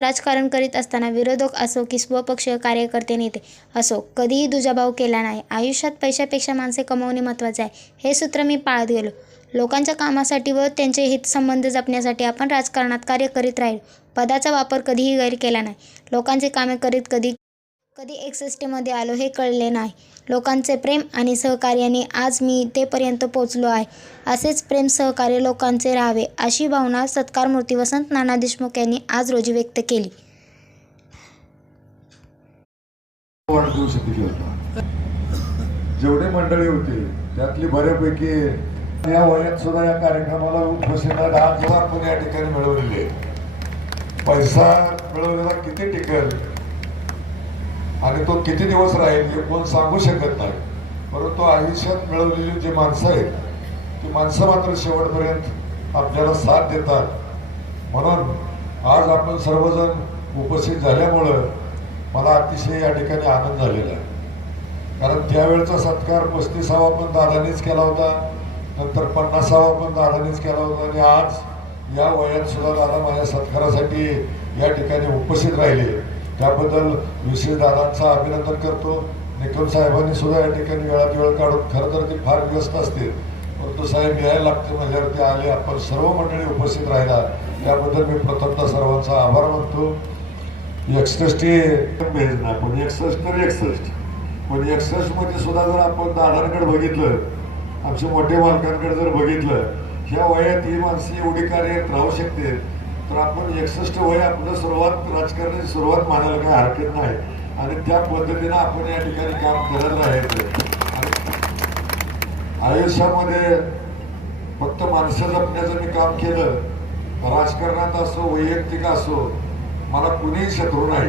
राजकारण करीत असताना विरोधक असो की स्वपक्षीय कार्यकर्ते नेते असो कधीही दुजाभाव केला नाही. आयुष्यात पैशापेक्षा माणसे कमवणे महत्त्वाचे आहे हे सूत्र मी पाळत गेलो. लोकांच्या कामासाठी व त्यांचे हितसंबंध जपण्यासाठी आपण राजकारणात कार्य करीत राहिलो. पदाचा वापर कधीही गैर केला नाही. लोकांचे कामे करीत कधी कधी एकसष्टीमध्ये आलो हे कळले नाही. लोकांचे प्रेम आणि सहकार्याने आज मी इथेपर्यंत पोचलो आहे. असेच प्रेम सहकार्य लोकांचे राहावे अशी भावना सत्कारमूर्ती वसंत नाना देशमुख यांनी आज रोजी व्यक्त केली. जेवढे मंडळी होते त्यातली बऱ्यापैकी या वयात सुद्धा या कार्यक्रमाला उपस्थित दहा हजार पण या ठिकाणी मिळवलेले पैसा मिळवलेला किती टिकल? आणि तो किती दिवस राहील हे कोण सांगू शकत नाही. परंतु आयुष्यात मिळवलेली जी माणसं आहेत ती माणसं मात्र शेवटपर्यंत आपल्याला साथ देतात. म्हणून आज आपण सर्वजण उपस्थित झाल्यामुळं मला अतिशय या ठिकाणी आनंद झालेला आहे. कारण त्यावेळचा सत्कार पस्तीसावा पण दादानीच केला होता नंतर पन्नासावा पण दादानीच केला होता आणि आज या वयात सुद्धा दादा माझ्या सत्कारासाठी या ठिकाणी उपस्थित राहिले. त्याबद्दल विशेष दादांचं अभिनंदन करतो. निकम साहेबांनी सुद्धा या ठिकाणी वेळात वेळ काढून खरं तर ते फार व्यस्त असते परंतु साहेब यायला लागते माझ्यावरती आले आपण सर्व मंडळी उपस्थित राहिला. त्याबद्दल मी प्रथमतः सर्वांचा आभार मानतो. एकसष्ट भेज ना पण एकसष्ट तर एकसष्ट पण एकसष्टमध्ये सुद्धा जर आपण दादांकडे बघितलं आमच्या मोठ्या मालकांकडे जर बघितलं ह्या वयात ही माणसं एवढी कार्यरत राहू शकते तर आपण एकसष्ट वय आपलं सुरुवात राजकारणाची सुरुवात मानायला काही हरकत नाही. आणि त्या पद्धतीनं आपण या ठिकाणी काम करत राहायचं. आयुष्यामध्ये फक्त माणसं जपण्याचं मी काम केलं राजकारणात असो वैयक्तिक असो मला कुणीही शत्रू नाही.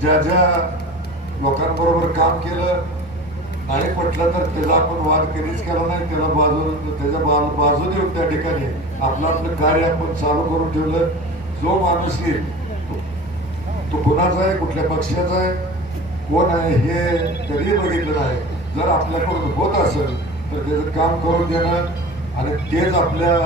ज्या ज्या लोकांबरोबर काम केलं नाही म्हटलं तर त्याचा आपण वाद कधीच केला नाही. त्याला बाजू त्याच्या बा बाजूने येऊन त्या ठिकाणी आपलं आपलं कार्य आपण चालू करून ठेवलं. जो माणूस येईल तो- कोणाचा कुणाचा आहे कुठल्या पक्षाचा आहे कोण आहे हे कधी बघितलं नाही. जर आपल्याकडून होत असेल तर त्याचं काम करून देणं आणि तेच आपल्या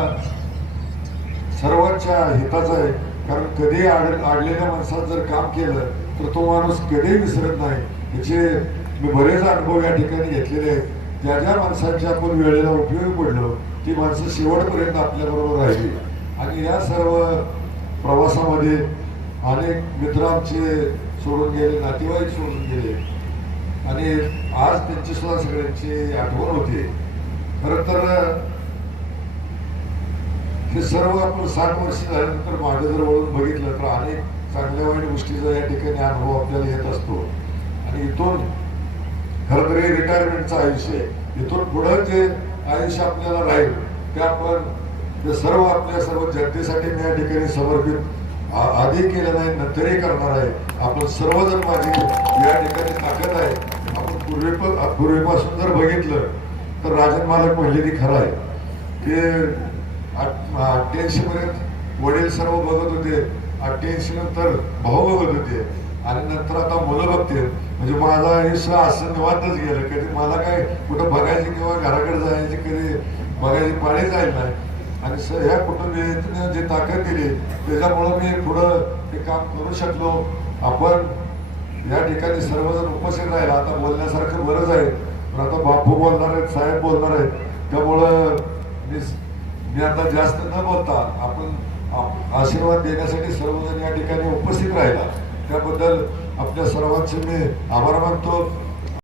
सर्वांच्या हिताचं आहे. कारण कधी आड आडलेल्या माणसात जर काम केलं तर तो माणूस कधीही विसरत नाही. याचे मी बरेच अनुभव या ठिकाणी घेतलेले आहेत. ज्या ज्या माणसांच्या आपण वेळेला उपयोगी पडलो ती माणसं शेवटपर्यंत आपल्याबरोबर राहिली. आणि या सर्व प्रवासामध्ये अनेक मित्रांचे सोडून गेले नातेवाईक सोडून गेले. आणि आज त्यांची सुद्धा सगळ्यांची आठवण होते. खरं तर हे सर्व आपण साठ वर्ष झाल्यानंतर मागे जर वळून बघितलं तर अनेक चांगल्या वाईट गोष्टीचा या ठिकाणी अनुभव आपल्याला येत असतो. आणि इथून खरं हे रिटायरमेंटचं आयुष्य आहे. इथून पुढं जे आयुष्य आपल्याला राहील ते आपण ते सर्व आपल्या सर्व जनतेसाठी मी या ठिकाणी समर्पित आधी केलं नाही नंतरही करणार आहे. आपण सर्वजण माझी या ठिकाणी ताकद आहे. आपण पूर्वी पूर्वीपासून जर बघितलं तर राजन मालक म्हणलेली खरं आहे. ते अठ्ठ्याऐंशी पर्यंत वडील सर्व बघत होते. अठ्ठ्याऐंशी नंतर भाऊ बघत होते. आणि नंतर आता मुलं बघतील. म्हणजे माझा आयुष्य असं निवांतच गेलं. कधी मला काय कुठं बघायची किंवा घराकडे जायची कधी बघायची पाळी जाईल नाही. आणि सर ह्या कुटुंबियाने जी ताकद दिली त्याच्यामुळं मी पुढं ते काम करू शकलो. आपण या ठिकाणी सर्वजण उपस्थित राहील. आता बोलण्यासारखं बरंच आहे. पण आता बापू बोलणार आहेत साहेब बोलणार आहेत. त्यामुळं मी मी आता जास्त न बोलता आपण आशीर्वाद देण्यासाठी सर्वजण या ठिकाणी उपस्थित राहिला. त्याबद्दल आपल्या सर्वांचे मी आभार मानतो.